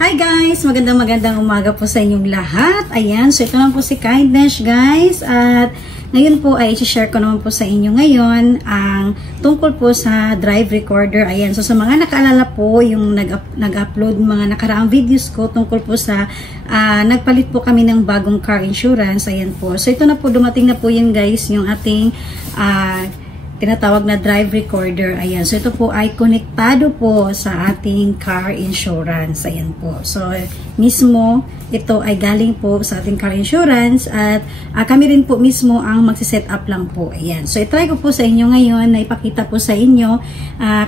Hi guys! Magandang umaga po sa inyong lahat. Ayan, so ito naman po si Kindness guys. At ngayon po ay i-share ko naman po sa inyo ngayon ang tungkol po sa drive recorder. Ayan, so sa mga nakaalala po yung nag-upload mga nakaraang videos ko tungkol po sa nagpalit po kami ng bagong car insurance. Ayan po. So ito na po, dumating na po yun guys, yung ating tinatawag na drive recorder. Ayan. So, ito po ay konektado po sa ating car insurance. Ayan po. So, mismo, ito ay galing po sa ating car insurance at kami rin po mismo ang magsiset up lang po. Ayan. So, itry ko po sa inyo ngayon na ipakita po sa inyo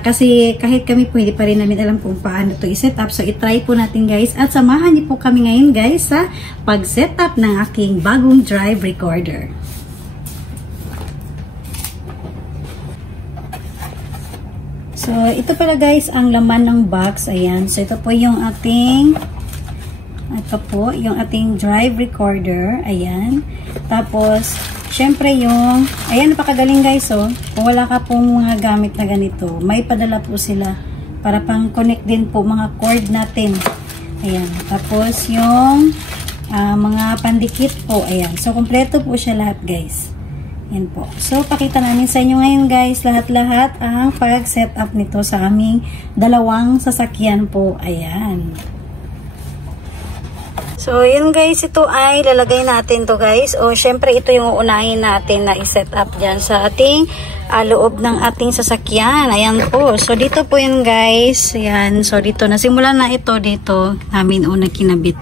kasi kahit kami po hindi pa rin namin alam kung paano ito i-set up. So, itry po natin guys at samahan niyo po kami ngayon guys sa pag-set up ng aking bagong drive recorder. So, ito pala guys, ang laman ng box. Ayan. So, ito po yung ating drive recorder. Ayan. Tapos, syempre yung, ayan, napakagaling guys, oh. Kung wala ka pong mga gamit na ganito, may padala po sila para pang connect din po mga cord natin. Ayan. Tapos, yung mga pandikit po. Ayan. So, kompleto po siya lahat guys. Yan po. So, pakita namin sa inyo ngayon guys, lahat-lahat ang pag-set up nito sa aming dalawang sasakyan po. Ayan. So, yun guys, ito ay lalagay natin to guys. O, syempre ito yung uunahin natin na i-set up dyan sa ating loob ng ating sasakyan. Ayan po. So, dito po yun guys. Ayan. So, dito. Nasimulan na ito dito namin una kinabit.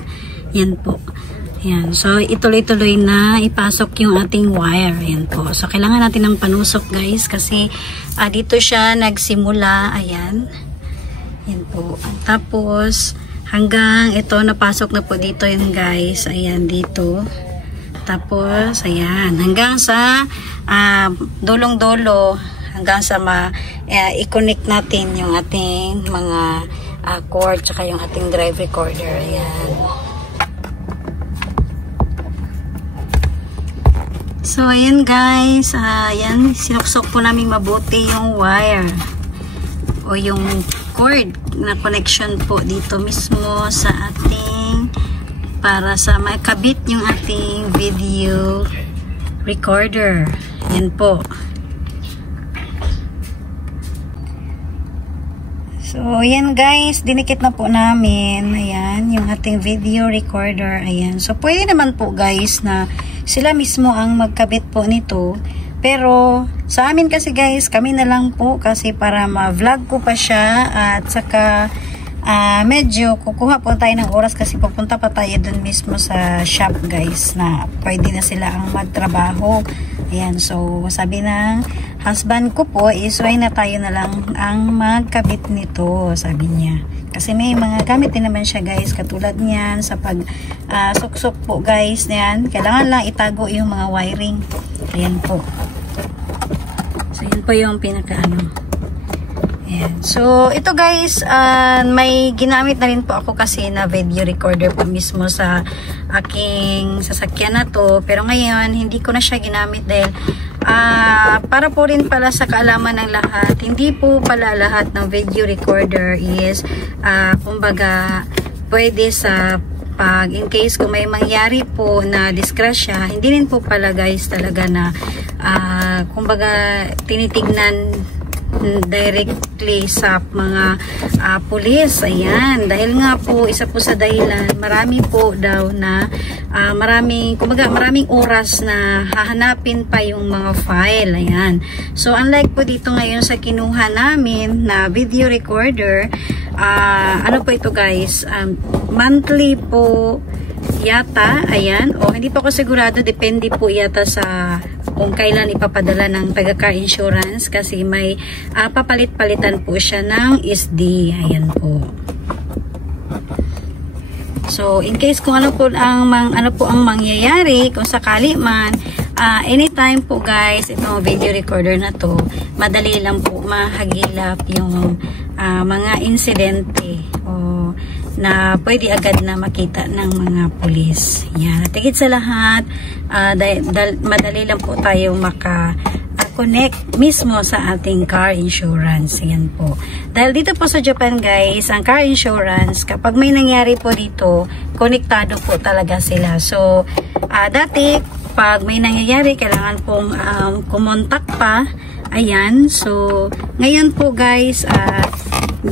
Yan po. Ayan. So, ituloy-tuloy na ipasok yung ating wire. Ayan po. So, kailangan natin ng panusok guys kasi dito siya nagsimula. Ayan. Ayan po. Tapos, hanggang ito napasok na po dito yun guys. Ayan dito. Tapos, ayan. Hanggang sa dulong-dulo. Hanggang sa i-connect natin yung ating mga cord tsaka yung ating drive recorder. Ayan. So, ayan guys, ayan, sinuksok po namin mabuti yung wire o yung cord na connection po dito mismo sa ating, para sa makabit yung ating video recorder. Ayan po. So, ayan guys, dinikit na po namin, ayan, yung ating video recorder, ayan. So, pwede naman po guys na sila mismo ang magkabit po nito. Pero, sa amin kasi guys, kami na lang po kasi para ma-vlog ko pa siya at saka medyo kukuha po tayo ng oras kasi pupunta pa tayo dun mismo sa shop guys na pwede na sila ang magtrabaho. Ayan, so sabi ng husband ko po is why na tayo na lang ang magkabit nito, sabi niya. Kasi may mga gamit din naman siya guys, katulad niyan sa pag suksok po guys, yan. Kailangan lang itago yung mga wiring. Ayan po. So, yun po yung pinaka-ano. Ayan. So, ito guys, may ginamit na rin po ako kasi na video recorder po mismo sa aking sasakyan na to. Pero ngayon, hindi ko na siya ginamit dahil para po rin pala sa kaalaman ng lahat, hindi po pala lahat ng video recorder is kumbaga pwede sa pag in case kung may mangyari po na disgrasya, hindi rin po pala guys talaga na kumbaga tinitignan directly sa mga pulis. Ayan, dahil nga po isa po sa dahilan, marami po daw na maraming oras na hahanapin pa yung mga file. Ayan. So, unlike po dito ngayon sa kinuha namin na video recorder, ano po ito guys, monthly po yata. Ayan. O, hindi pa ako sigurado, depende po yata sa kung kailan ipapadala ng taga-car insurance kasi may papalit-palitan po siya ng SD. Ayan po. So, in case kung ano po ang mangyayari, kung sakali man, anytime po guys, itong video recorder na to, madali lang po mahagilap yung mga insidente o na pwede agad na makita ng mga pulis. Yan. At higit sa lahat, madali lang po tayo connect mismo sa ating car insurance. Ayan po. Dahil dito po sa Japan guys, ang car insurance, kapag may nangyari po dito, konektado po talaga sila. So, dati, pag may nangyayari, kailangan pong kumontak pa. Ayan. So, ngayon po guys,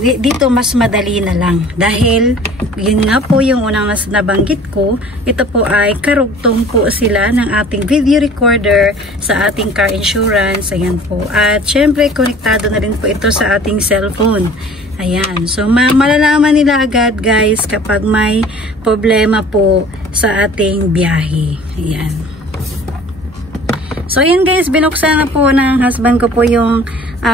dito mas madali na lang. Dahil, yun nga po yung unang nabanggit ko, ito po ay karugtong po sila ng ating video recorder sa ating car insurance. Ayan po. At syempre, konektado na rin po ito sa ating cellphone. Ayan. So, malalaman nila agad guys kapag may problema po sa ating biyahe. Ayan. So, ayan guys, binuksan na po ng husband ko po yung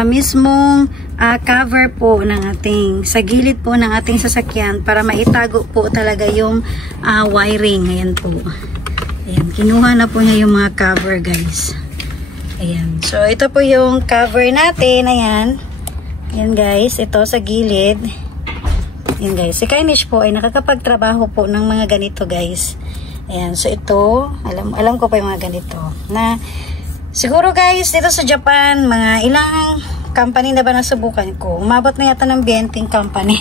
mismong cover po ng ating, sa gilid po ng ating sasakyan para maitago po talaga yung wiring. Ayan po. Ayan, kinuha na po niya yung mga cover guys. Ayan. So, ito po yung cover natin. Ayan. Ayan guys, ito sa gilid. Ayan guys, si Kynesh po ay nakakapagtrabaho po ng mga ganito guys. Ayan, so ito, alam ko pa yung mga ganito. Na, siguro guys, dito sa Japan, mga ilang company na ba nasubukan ko? Umabot na yata ng 20 company.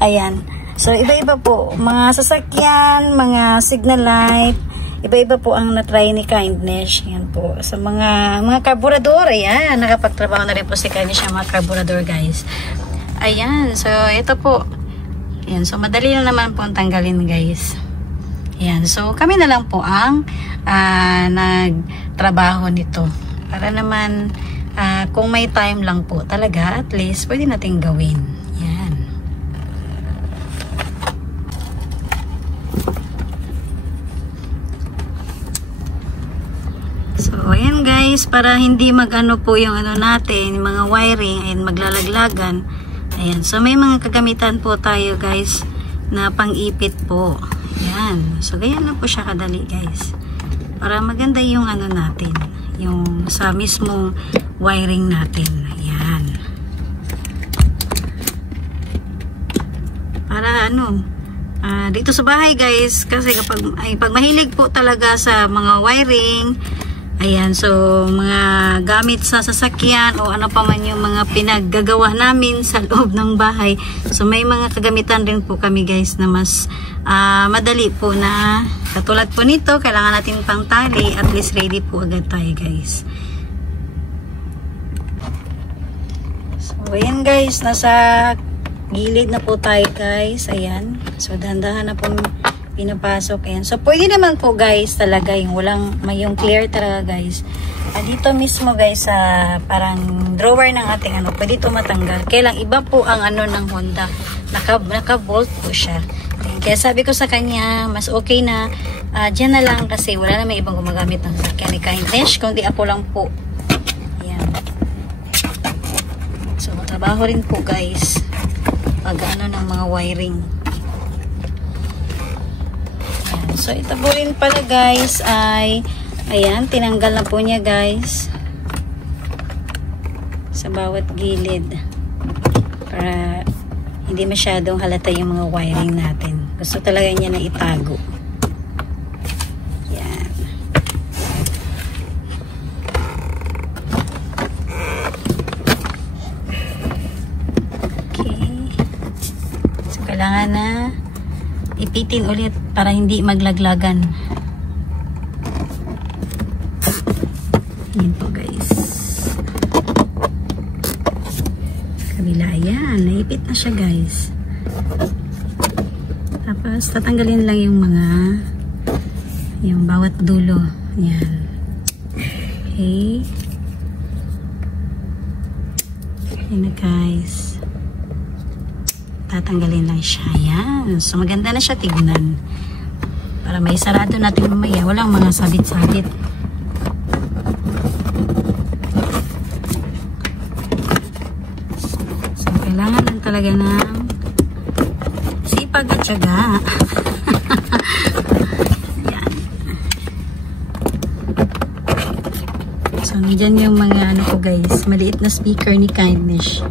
Ayan. So, iba-iba po. Mga sasakyan, mga signal light, iba-iba po ang na-try ni Kynesh. Ayan po. Sa mga carburetor, ayan, nakapagtrabaho na rin po si Kynesh sa mga carburetor guys. Ayan. So, ito po. Ayan. So, madali na naman po ang tanggalin guys. Ayan. So, kami na lang po ang nagtrabaho nito. Para naman, kung may time lang po talaga, at least, pwede natin gawin. Ayan. So, ayan guys, para hindi magano po yung ano natin, mga wiring, ayan, maglalaglagan. Ayan. So, may mga kagamitan po tayo guys, na pang-ipit po. Ayan. So, ganyan lang po siya kadali guys. Para maganda yung ano natin. Yung sa mismong wiring natin. Ayan. Para ano. Dito sa bahay guys. Kasi pag mahilig po talaga sa mga wiring. Ayan. So, mga gamit sa sasakyan o ano pa man yung mga pinaggagawa namin sa loob ng bahay. So, may mga kagamitan rin po kami guys na mas madali po na katulad po nito. Kailangan natin pang tali. At least ready po agad tayo guys. So, ayan guys. Nasa gilid na po tayo guys. Ayan. So, dahan-dahan na po pinapasok. Ayan. So, pwede naman po guys talaga yung yung clear talaga guys. Dito mismo guys sa parang drawer ng ating ano, pwede ito matanggal. Kaya lang iba po ang ano ng Honda. Naka-bolt po siya. Ayan. Kaya sabi ko sa kanya, mas okay na dyan na lang kasi wala na may ibang gumagamit ng sakyan ni Kynesh, kundi ako lang po. Ayan. So, matrabaho rin po guys pag ano ng mga wiring. So, ito po rin pala guys ay, ayan, tinanggal na po niya guys sa bawat gilid para hindi masyadong halata yung mga wiring natin. Gusto talaga niya na itago. Ayan. Okay. So, kailangan na ipitin ulit para hindi maglaglagan. Yan po guys. Kabila, yan. Naipit na siya guys. Tapos tatanggalin lang yung bawat dulo. Yan. Okay. Yan na guys. Tatanggalin lang siya. Yan. So, maganda na siya tignan. Para may sarado natin mamaya. Walang mga sabit-sabit. So, kailangan lang talaga ng sipag at tiyaga. Yan. So, nandyan yung mga ano ko guys. Maliit na speaker ni Kynesh.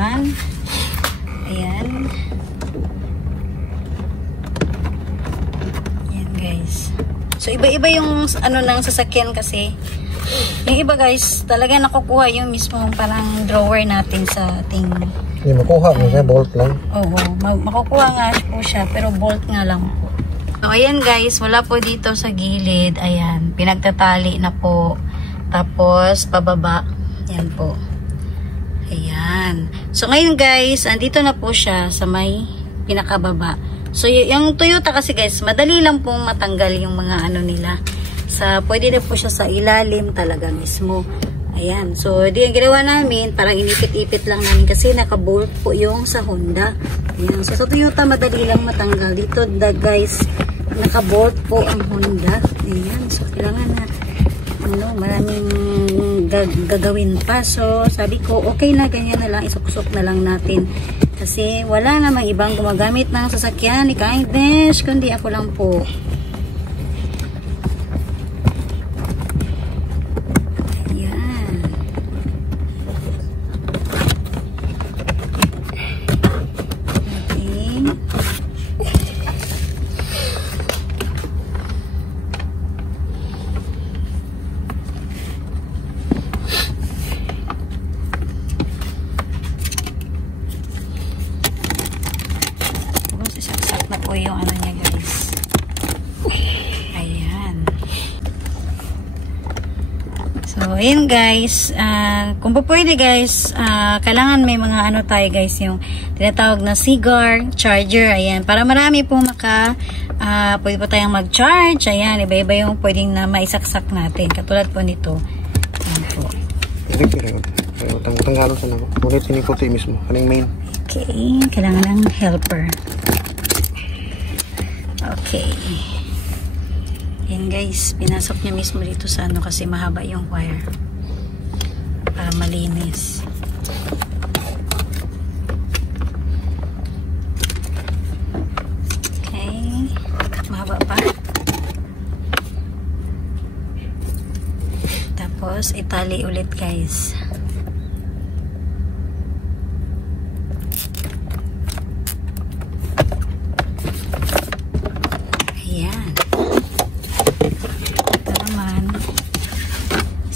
naman. Ayan. Ayan guys. So iba-iba yung ano ng sasakyan kasi. Yung iba guys, talaga nakukuha yung mismong parang drawer natin sa ating... Hindi makuha mo siya, bolt lang. Oo, makukuha nga po siya, pero bolt nga lang po. So ayan guys, wala po dito sa gilid. Ayan, pinagtatali na po. Tapos, pababa. Ayan po. Ayan. So ngayon guys, andito na po siya sa may pinakababa. So yung Toyota kasi guys, madali lang pong matanggal yung mga ano nila. Pwede na po siya sa ilalim talaga mismo. Ayan. So, di ang ginawa namin, parang inipit-ipit lang namin kasi nakabolt po yung sa Honda. Ayan. So, sa Toyota, madali lang matanggal. Dito, guys, nakabolt po ang Honda. Ayan. So, kailangan na, maraming gagawin pa. So, sabi ko, okay na, ganyan na lang. Isuksok na lang natin. Kasi, wala namang ibang gumagamit ng sasakyan ni Kindness, kundi ako lang po. Na po yung ano niya guys. Ayan. So, ayan guys. Kung po pwede guys, kailangan may mga ano tayo guys, yung tinatawag na cigar charger. Ayan. Para marami po pwede po tayong mag-charge. Ayan. Iba-iba yung pwedeng na maisaksak natin. Katulad po nito. Ayan po. Tanggalon sa nako. Ngunit sinikuti mismo. Kaning main. Okay. Kailangan ng helper. Okay. Yan guys, pinasok niya mismo dito sa ano kasi mahaba yung wire. Para malinis. Okay. Mahaba pa. Tapos, itali ulit guys.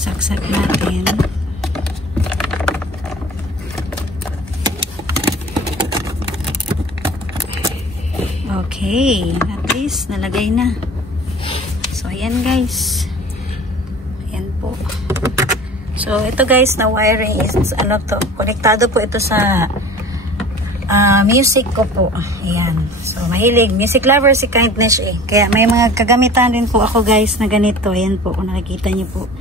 Saksak natin. Okay. At least, nalagay na. So, ayan guys. Ayan po. So, ito guys, na wiring is, ano to, konektado po ito sa music ko po. Ayan. So, mahilig. Music lover si Kindness eh. Kaya may mga kagamitan din po ako guys na ganito. Ayan po, kung nakikita niyo po.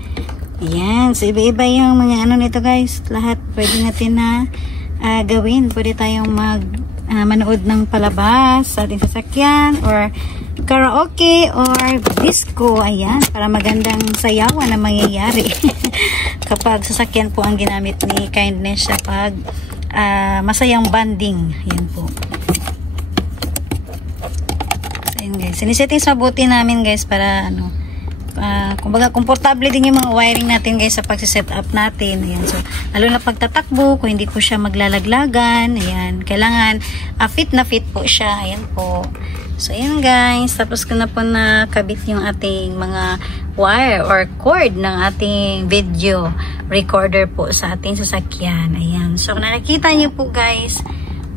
Ayan. So, iba-iba yung mga ano nito guys. Lahat pwede natin na gawin. Pwede tayong manood ng palabas sa ating sasakyan or karaoke or disco. Ayan. Para magandang sayawan na mangyayari. Kapag sasakyan po ang ginamit ni Kindness sa pag masayang banding. Ayan po. So, ayan guys. Sinisettings mabuti namin guys para ano, kumbaga komportable din yung mga wiring natin guys sa pagsiset up natin. Ayan. So, lalo na pagtatakbo, kung hindi po siya maglalaglagan, ayan, kailangan fit na fit po siya. Ayan po. So, ayan guys. Tapos ko na po nakabit yung ating mga wire or cord ng ating video recorder po sa ating sasakyan. Ayan. So, kung nakikita nyo po guys,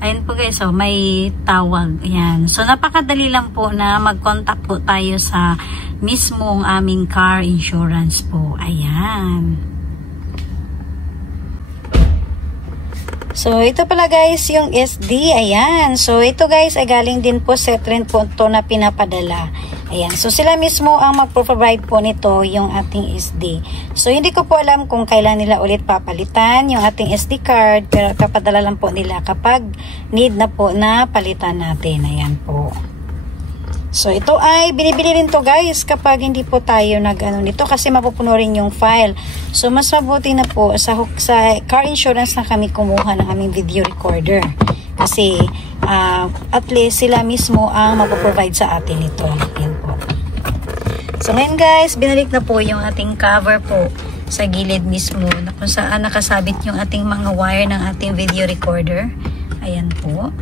ayan po guys, so may tawag. Ayan. So, napakadali lang po na mag-contact po tayo sa mismong aming car insurance po. Ayan. So, ito pala guys, yung SD. Ayan. So, ito guys ay galing din po sa trend po ito na pinapadala. Ayan. So, sila mismo ang mag-provide po nito yung ating SD. So, hindi ko po alam kung kailan nila ulit papalitan yung ating SD card. Pero kapadala lang po nila kapag need na po na palitan natin. Ayan po. So, ito ay binibili rin to guys kapag hindi po tayo nag-ano nito kasi mapupuno rin yung file. So, mas mabuti na po sa car insurance na kami kumuha ng aming video recorder. Kasi, at least sila mismo ang mapoprovide sa atin ito. Yan po. So, ngayon guys, binalik na po yung ating cover po sa gilid mismo na kung saan nakasabit yung ating mga wire ng ating video recorder. Ayan po.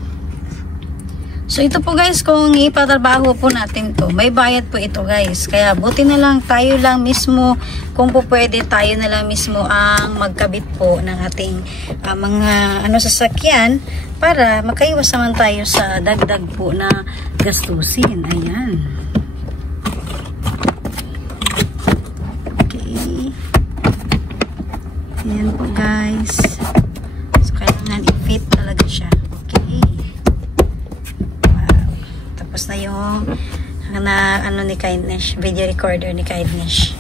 So ito po guys, kung ipatrabaho po natin to, may bayad po ito guys. Kaya buti na lang tayo lang mismo, kung po pwede tayo na lang mismo ang magkabit po ng ating mga sasakyan para makaiwas naman tayo sa dagdag po na gastusin. Ayan. Okay. Ayan po guys. So kailangan i-fit talaga siya. Tapos na yung ni Kindness, video recorder ni Kindness.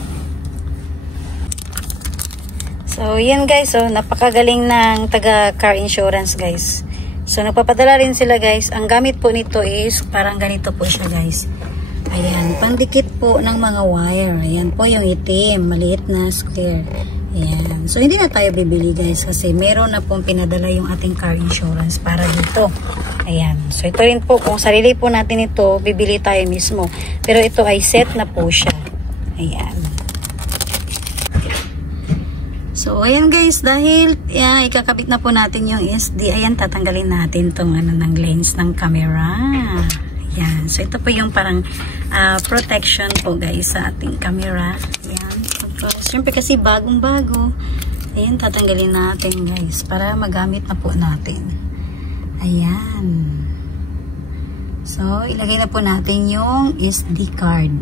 So yan guys, so napakagaling ng taga car insurance guys. So nagpapadala rin sila guys. Ang gamit po nito is parang ganito po siya guys. Ayan, pandikit po ng mga wire. Ayan po yung itim, maliit na square. Ayan. So hindi na tayo bibili guys kasi meron na pong pinadala yung ating car insurance para dito. Ayan. So ito rin po, kung sarili po natin ito, bibili tayo mismo. Pero ito ay set na po siya. Ayan. So ayan guys, dahil ikakabit na po natin yung SD, ayan, tatanggalin natin itong ng lens ng camera. Ayan. So ito po yung parang protection po guys sa ating camera. Ayan. Tapos, syempre kasi bagong-bago. Ayan, tatanggalin natin guys para magamit na po natin. Ayan. So, ilagay na po natin yung SD card.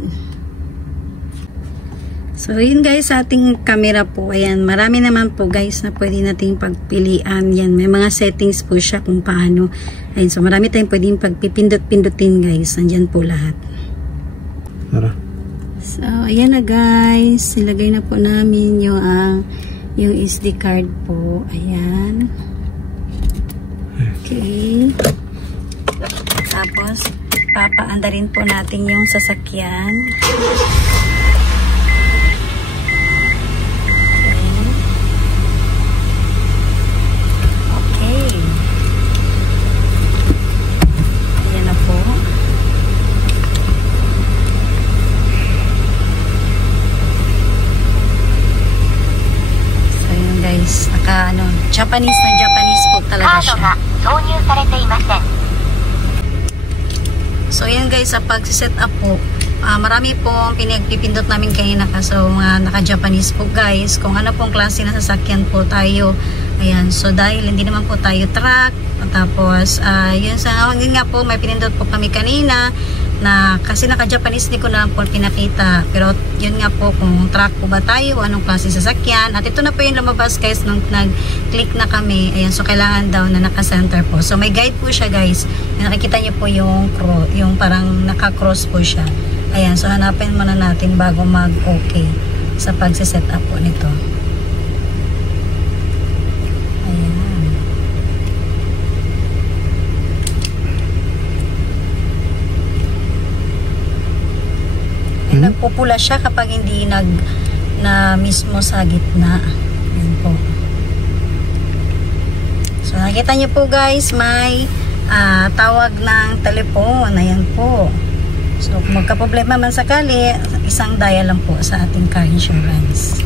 So, yun guys, sa ating camera po. Ayan, marami naman po guys na pwede nating pagpilian. Yan, may mga settings po siya kung paano. Ayan, so marami tayong pwedeng pagpipindot-pindutin guys. Nandyan po lahat. Tara. So, ayan na guys. Ilagay na po namin yung SD card po. Ayan. Okay. Tapos, papaanda rin po natin yung sasakyan. Okay. Ayan na po. So, yun guys. Japanese na Japanese po talaga siya. So yan guys, sa pag-set up po, marami pong pinagpipindot namin kanina kaso naka-Japanese po guys, kung ano pong klase na sasakyan po tayo. Ayan, so dahil hindi naman po tayo truck, tapos yun yun nga po, may pinindot po kami kanina na kasi naka-Japanese, di ko na po pinakita, pero yun nga po kung truck po ba tayo, anong klase sasakyan. At ito na po yung lumabas guys nung nag-click na kami. Ayan, so kailangan daw na naka-center po. So may guide po siya guys. Nakikita niyo po yung parang naka-cross po siya. Ayan, so hanapin muna natin bago mag-okay sa pag-set up po nito. Nagpupula siya kapag hindi na mismo sa gitna. Ayan po. So nakita niyo po guys, may tawag ng telepon. Ayan po. So kung magka-problema man sakali, isang dial lang po sa ating car insurance.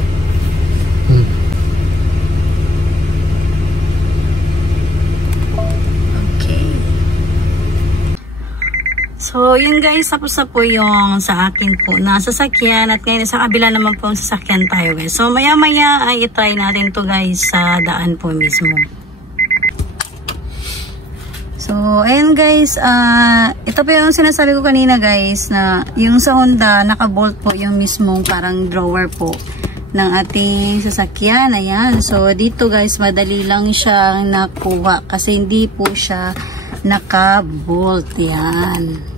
So, yun guys, tapos na po yung sa akin po na sasakyan at ngayon sa kabila naman po ang sasakyan tayo guys. So, maya-maya ay itry natin to guys sa daan po mismo. So, ayun guys, ito po yung sinasabi ko kanina guys na yung sa Honda, naka-bolt po yung mismong parang drawer po ng ating sasakyan. Ayan. So, dito guys, madali lang siyang nakuha kasi hindi po siya naka-bolt. Yan.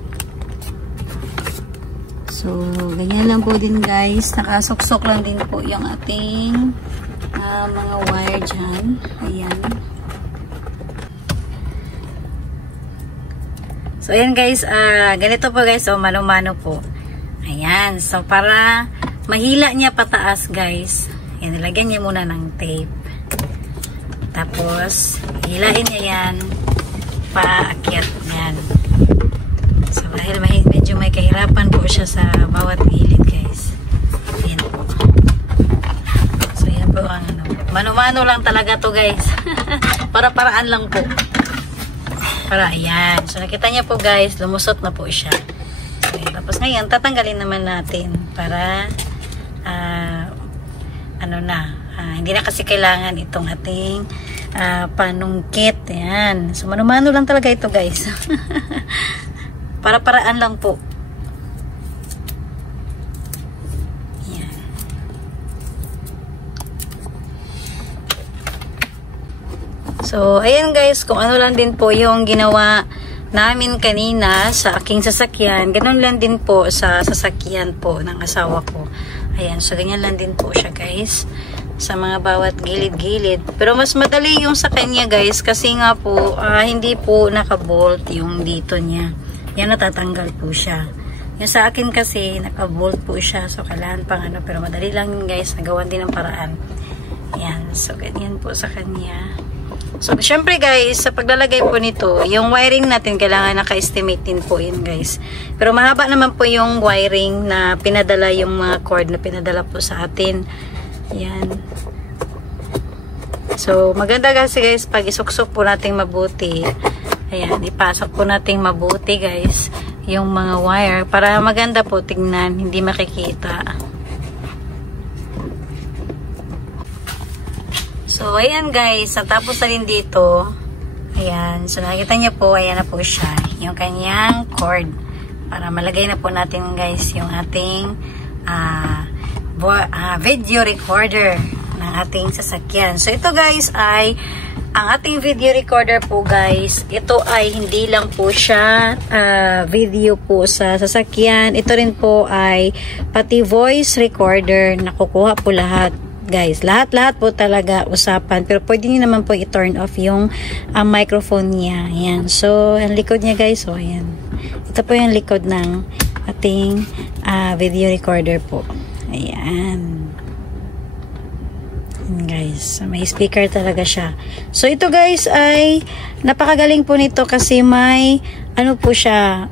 So, ganyan lang po din guys. Nakasuksok lang din po yung ating mga wire dyan. Ayan. So, ayan guys. Ganito po guys. So, mano-mano po. Ayan. So, para mahila niya pataas guys. Ayan, nilagyan niya muna ng tape. Tapos, hilain niya yan. Paakyat. Ayan. So, dahil medyo may kahirapan po siya sa bawat gilid guys. Ayan po. mano-mano lang talaga to guys. Para-paraan lang po. Para, ayan. So, nakita niya po guys, lumusot na po siya. Okay, tapos ngayon, tatanggalin naman natin para, hindi na kasi kailangan itong ating panungkit. Ayan. So, mano-mano lang talaga ito guys. Para-paraan lang po. Ayan. So, ayan guys, kung ano lang din po yung ginawa namin kanina sa aking sasakyan, ganun lang din po sa sasakyan po ng asawa ko. Ayan, so ganyan lang din po siya guys, sa mga bawat gilid-gilid. Pero mas madali yung sa kanya guys, kasi nga po, hindi po nakabolt yung dito niya. Yan, natatanggal po siya. Yung sa akin kasi, nakabolt po siya, so kailangan pang pero madali lang yun guys, nagawan din ng paraan. Ayan, so ganyan po sa kanya. So, syempre guys, sa paglalagay po nito, yung wiring natin, kailangan naka-estimate din po yun guys. Pero mahaba naman po yung wiring na pinadala, yung mga cord na pinadala po sa atin. Yan. So, maganda kasi guys, pag isuksok po natin mabuti, ayan, ipasok po natin mabuti guys, yung mga wire, para maganda po tingnan, hindi makikita. So, ayan guys, natapos na rin dito. Ayan, so nakikita niyo po, ayan na po siya, yung kanyang cord. Para malagay na po natin guys, yung ating video recorder ng ating sasakyan. So, ito guys ay, ang ating video recorder po guys, ito ay hindi lang po siya video po sa sasakyan. Ito rin po ay pati voice recorder, nakukuha po lahat. Guys, lahat po talaga usapan. Pero pwede niyo naman po i-turn off yung microphone niya. Ayan. So, ang likod niya guys. So, ayan. Ito po yung likod ng ating video recorder po. Ayan. Ayan guys. May speaker talaga siya. So, ito guys ay napakagaling po nito kasi may ano po siya.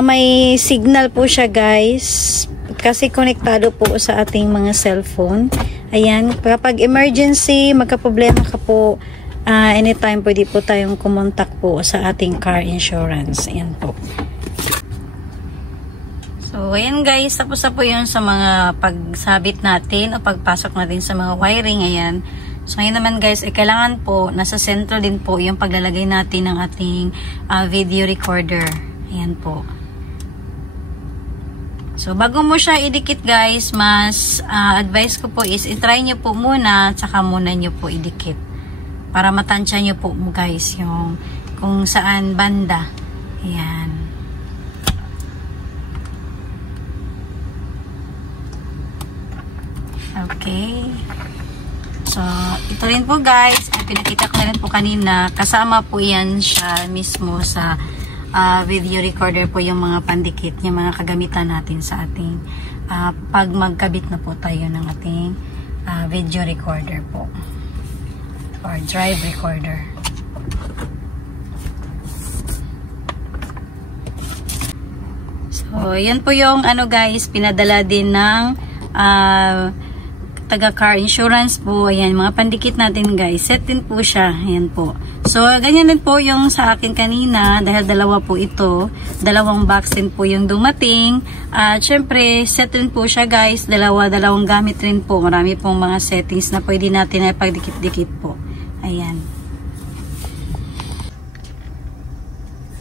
May signal po siya guys. Kasi konektado po sa ating mga cellphone. Ayan, kapag emergency, magka-problema ka po, anytime pwede po tayong kumontak po sa ating car insurance. Ayan po. So, ayan guys, tapos na po yun sa mga pagsabit natin o pagpasok natin sa mga wiring. Ayan. So, ngayon naman guys, kailangan po, nasa sentro din po yung paglalagay natin ng ating video recorder. Ayan po. So, bago mo siya idikit guys, mas advice ko po is, itry nyo po muna, tsaka muna nyo po idikit. Para matansya nyo po guys, yung kung saan banda. Ayan. Okay. So, ito rin po guys, ay pinakita ko na rin po kanina, kasama po yan siya mismo sa video recorder po, yung mga pandikit, yung mga kagamitan natin sa ating pag magkabit na po tayo ng ating video recorder po or drive recorder. So, yan po yung ano guys, pinadala din ng taga car insurance po. Ayan, mga pandikit natin guys. Set din po siya. Ayan po. So, ganyan din po yung sa akin kanina. Dahil dalawa po ito. Dalawang box din po yung dumating. At syempre, set din po siya guys. Dalawang gamit rin po. Marami pong mga settings na pwede natin na pagdikit-dikit po. Ayan.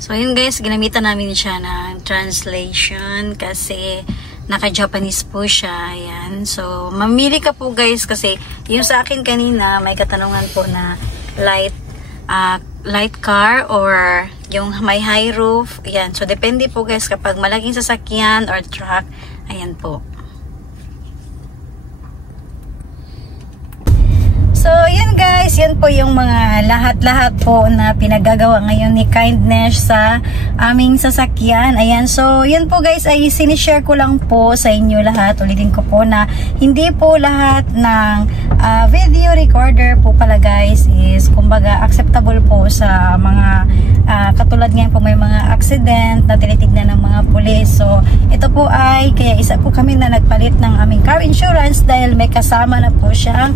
So, yun guys, ginamitan namin siya ng translation kasi naka-Japanese po siya. Ayan. So, mamili ka po guys kasi yung sa akin kanina, may katanungan po na light car or yung may high roof. Ayan. So, depende po guys kapag malaking sasakyan or truck. Ayan po. So, yan guys, yan po yung mga lahat-lahat po na pinagagawa ngayon ni Kindness sa aming sasakyan. Ayan, so yan po guys ay sinishare ko lang po sa inyo lahat. Ulitin ko po na hindi po lahat ng video recorder po pala guys is kumbaga acceptable po sa mga katulad ngayon po may mga accident na tinitignan ng mga pulis. So ito po ay kaya isa po kami na nagpalit ng aming car insurance dahil may kasama na po siyang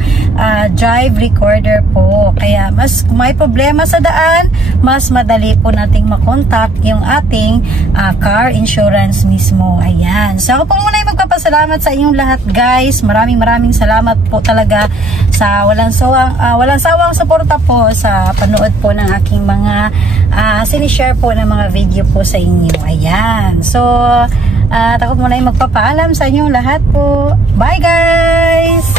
drive recorder po. Kaya mas may problema sa daan, mas madali po nating makontak yung ating car insurance mismo. Ayan. So ako po muna yung magpapasalamat sa inyong lahat guys. Maraming salamat po talaga sa walang sawang suporta po sa panood po ng aking mga sinishare po ng mga video po sa inyo. Ayan. So ako muna yung magpapaalam sa inyong lahat po. Bye guys!